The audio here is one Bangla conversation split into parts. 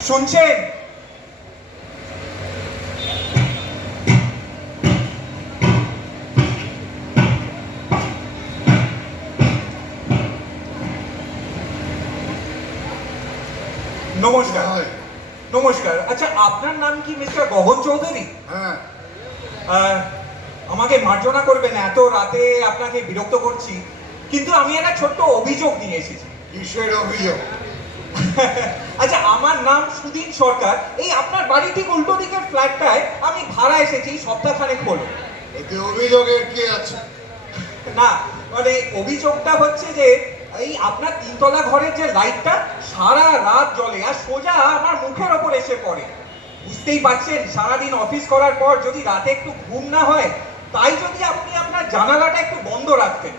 শুনছেন? নমস্কার। নমস্কার। আচ্ছা, আপনার নাম কি মিস্টার গগন চৌধুরী? হ্যাঁ। আমাকে মার্জনা করবেন, এত রাতে আপনাকে বিরক্ত করছি, কিন্তু আমি একটা ছোট্ট অভিযোগ নিয়ে এসেছি। কিসের অভিযোগ? আচ্ছা, আমার নাম সুদিন সরকার। এই আপনার বাড়ি ঠিক উল্টো দিকের ফ্ল্যাটটায় আমি ভাড়া এসেছি সপ্তাহখানেক হলো। এতে অভিযোগের কি আছে? না, মানে অভিযোগটা হচ্ছে যে এই আপনার তিনতলা ঘরের যে লাইটটা সারা রাত জ্বলে আর সোজা আমার মুখের ওপর এসে পড়ে। বুঝতেই পারছেন, সারাদিন অফিস করার পর যদি রাতে একটু ঘুম না হয়, তাই যদি আপনি আপনার জানালাটা একটু বন্ধ রাখতেন।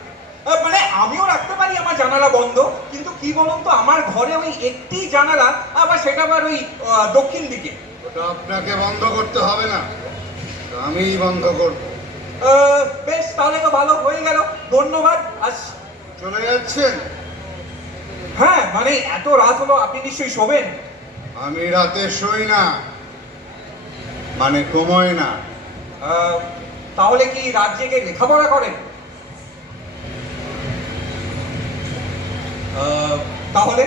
মানে আমিও রাখতে পারি আমার জানালা বন্ধ, কিন্তু কি বলুন তো, আমার ঘরে ওই একটি জানালা, আবার সেটা আবার ওই দক্ষিণ দিকে। ওটা আপনাকে বন্ধ করতে হবে না, আমিই বন্ধ করব। বেশ, তাহলে তো ভালো হয়ে গেল, ধন্যবাদ। চলে যাচ্ছেন? হ্যাঁ, মানে এত রাত হলো, আপনি নিশ্চয়ই শোবেন। আমি রাতে শুই না, মানে ঘুমোই না। তাহলে কি রাত জেগে লেখাপড়া করেন? তাহলে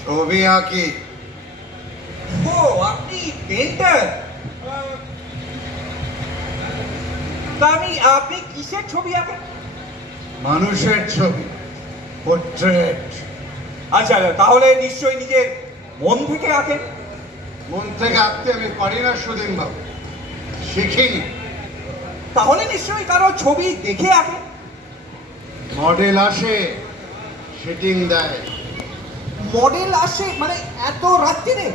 ছবি আঁকি। ও, আপনি পেন্টার? তা আপনি কিসের ছবি আঁকেন? মানুষের ছবি, পোর্ট্রেট। আচ্ছা, তাহলে নিশ্চয়ই নিজের মন থেকে আঁকেন। মন থেকে আঁকতে আমি পারি না সুদিন বাবু, শিখিনি। তাহলে নিশ্চয়ই কারো ছবি দেখে আঁকেন। মডেল আসে, শুটিং দেয়। মডেল আসে মানে এত রাত্রিরে?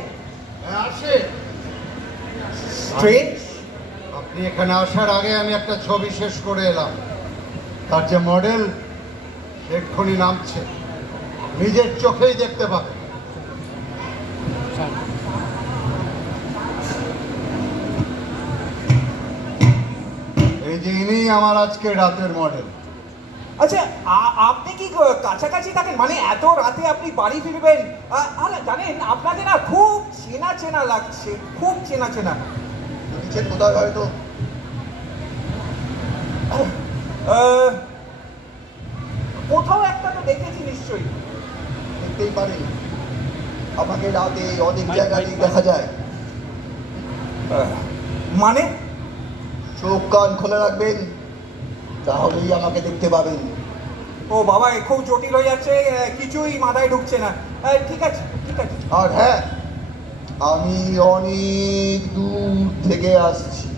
হ্যাঁ, আসে। ট্রেন? আপনি এখানে আসার আগে আমি একটা ছবি শেষ করে এলাম, তার যে মডেল এক্ষুনি নামছে, নিজের চোখেই দেখতে পাবে। এই যে ইনি আমার আজকে রাতের মডেল। আচ্ছা, আপনি কি কাছাকাছি থাকেন? মানে এত রাতে আপনি বাড়ি ফিরবেন? আর জানেন, আপনাকে না খুব চেনা চেনা লাগছে, খুব চেনা চেনা। কোথায় হয়তো কোথাও একটা তো দেখেছি নিশ্চয়ই। দেখতেই পারে, আমাকে রাতে অনেক জায়গায় দেখা যায়। মানে চোখ কান খোলা রাখবেন, তাহলেই আমাকে দেখতে পাবেন। ও বাবা, এ খুব জটিল হয়ে যাচ্ছে, কিছুই মাথায় ঢুকছে না। ঠিক আছে, ঠিক আছে। আর হ্যাঁ, আমি অনেক দূর থেকে আসছি,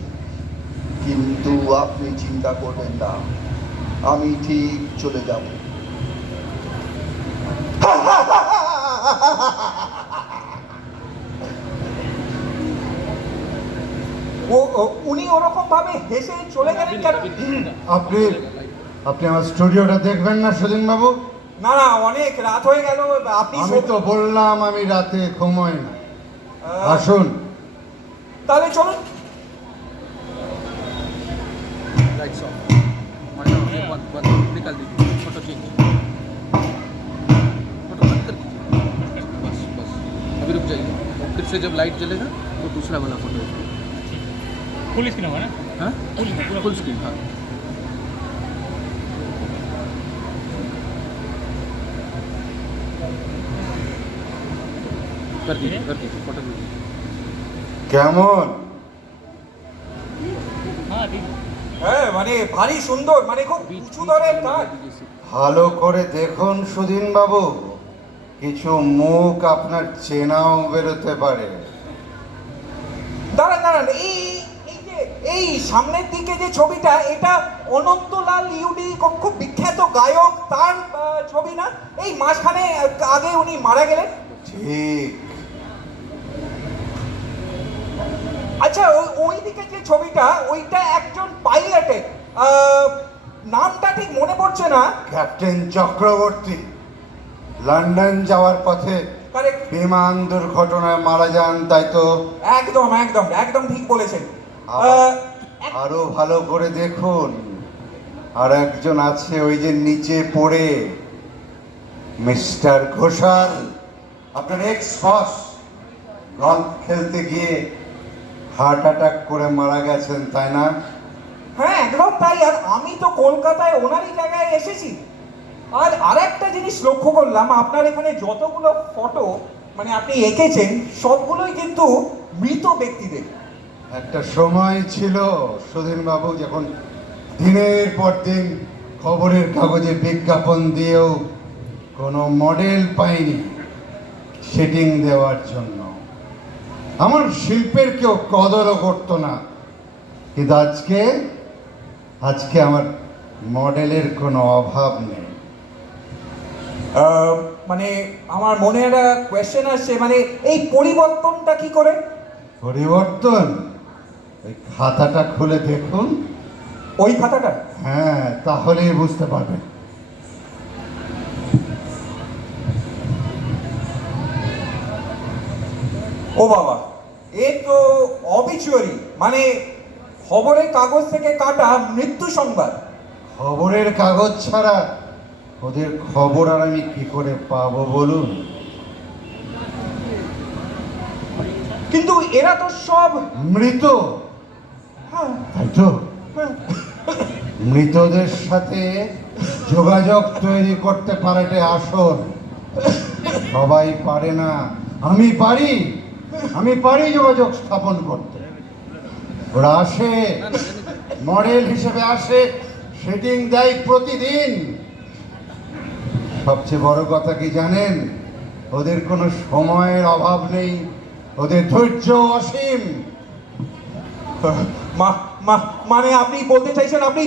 কিন্তু আপনি চিন্তা করবেন না, আমি ঠিক চলে যাব। উনি ওরকম ভাবে হেসে চলে গেলেন কেন? আপনি আপনি আমার স্টুডিওটা দেখবেন না সুদিন বাবু? না না, অনেক রাত হয়ে গেল। আপনি আমি তো বললাম আমি রাতে ঘুমোই না। আসুন। তাহলে চলুন। लाइट्स ऑफ ये बंद बंद निकाल दीजिए फोटो चेंज फोटो बंद कर दीजिए बस बस अभी रुक जाइए फिर से जब लाइट जलेगा तो दूसरा वाला फोटो फुल स्क्रीन होगा ना? हाँ फुल स्क्रीन हाँ कर दीजिए फोटो दीजिए কেমন? हाँ ठीक है। হ্যাঁ, মানে ভারী সুন্দর, মানে খুব উঁচু দরের কাজ। ভালো করে দেখুন সুদিন বাবু, কিছু মুখ আপনার চেনাও বেরোতে পারে। দাঁড়ান দাঁড়ান, এই এই যে এই সামনের দিকে যে ছবিটা, এটা অনন্তলাল ইউডি, খুব বিখ্যাত গায়ক, তার ছবি না? এই মাঝখানে আগে উনি মারা গেলেন। ঠিক। আচ্ছা, ওই দিকে যে ছবিটা, ওইটা একজন পাইলটের, নামটা ঠিক মনে পড়ছে না। ক্যাপ্টেন চক্রবর্তী লন্ডন যাওয়ার পথে কারেক্ট। বিমান দুর্ঘটনায় মারা যান, তাই তো? একদম একদম একদম ঠিক বলেছেন। আরো ভালো করে দেখুন, আর একজন আছে ওই যে নিচে পড়ে, মিস্টার ঘোষাল, আপনার এক্স বস। গলফ খেলতে গিয়ে হার্ট অ্যাটাক করে মারা গেছেন, তাই না? হ্যাঁ একদম তাই। আর আমি তো কলকাতায় ওনারই জায়গায় এসেছি। আর আরেকটা জিনিস লক্ষ্য করলাম, আপনার এখানে যতগুলো ফটো মানে আপনি এঁকেছেন সবগুলোই কিন্তু মৃত ব্যক্তিদের। একটা সময় ছিল সুধীন বাবু, যখন দিনের পর দিন খবরের কাগজে বিজ্ঞাপন দিয়েও কোনো মডেল পাইনি সেটিং দেওয়ার জন্য। আমার শিল্পের কেউ কদরও করতো না। কিন্তু আজকে আমার মডেলের কোনো অভাব নেই। মানে আমার মনে একটা কোয়েশ্চেন আসছে, মানে এই পরিবর্তনটা কি করে? পরিবর্তন? ওই খাতাটা খুলে দেখুন। ওই খাতাটা? হ্যাঁ, তাহলেই বুঝতে পারবেন। ও বাবা, এ তো অবিচুয়ারি, মানে খবরের কাগজ থেকে কাটা মৃত্যু সংবাদ। খবরের কাগজ ছাড়া ওদের খবর আর আমি কি করে পাবো বলুন? কিন্তু এরা তো সব মৃত, হ্যাঁ, তাই তো? হ্যাঁ। মৃতদের সাথে যোগাযোগ তৈরি করতে পারাটা আসল। সবাই পারে না, আমি পারি যোগাযোগ স্থাপন করতে। ওরা আসে, মডেল হিসেবে আসে, সেটিং দেয় প্রতিদিন। সবচেয়ে বড় কথা কি জানেন? ওদের কোনো সময়ের অভাব নেই, ওদের ধৈর্য অসীম। মানে আপনি বলতে চাইছেন আপনি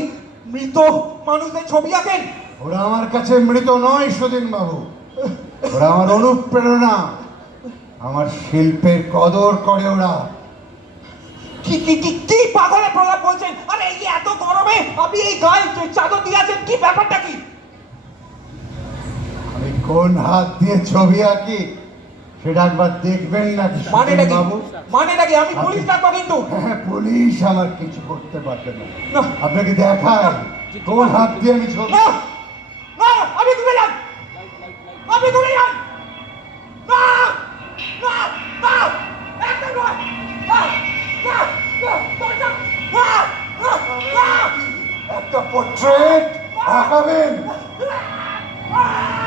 মৃত মানুষদের ছবি আঁকেন? ওরা আমার কাছে মৃত নয় সুধীন বাবু, ওরা আমার অনুপ্রেরণা, আমার শিল্পের কদর করে ওরা। কি কি কি কি পাগলে প্রলাপ বলছেন? আরে এই এত গরমে আপনি এই গায়ে চাদর দিয়ে আছেন, কি ব্যাপারটা কি? আমি কোন হাত দিয়ে ছবি আঁকি সেটা একবার দেখবেন নাকি মানেটা কি? বাবু? মানেটা কি? আমি পুলিশ ডাকবো কিন্তু। হ্যাঁ, পুলিশ আমার কিছু করতে পারবে না। না। আপনাকে দেখায় কোন হাত দিয়ে আমি ছবি। না না, আপনি দূরে যান, আপনি দূরে যান। না না না, একদম নয়। না না না, না, না, না, না। একটা পোর্ট্রেট আঁকাবেন? Ah!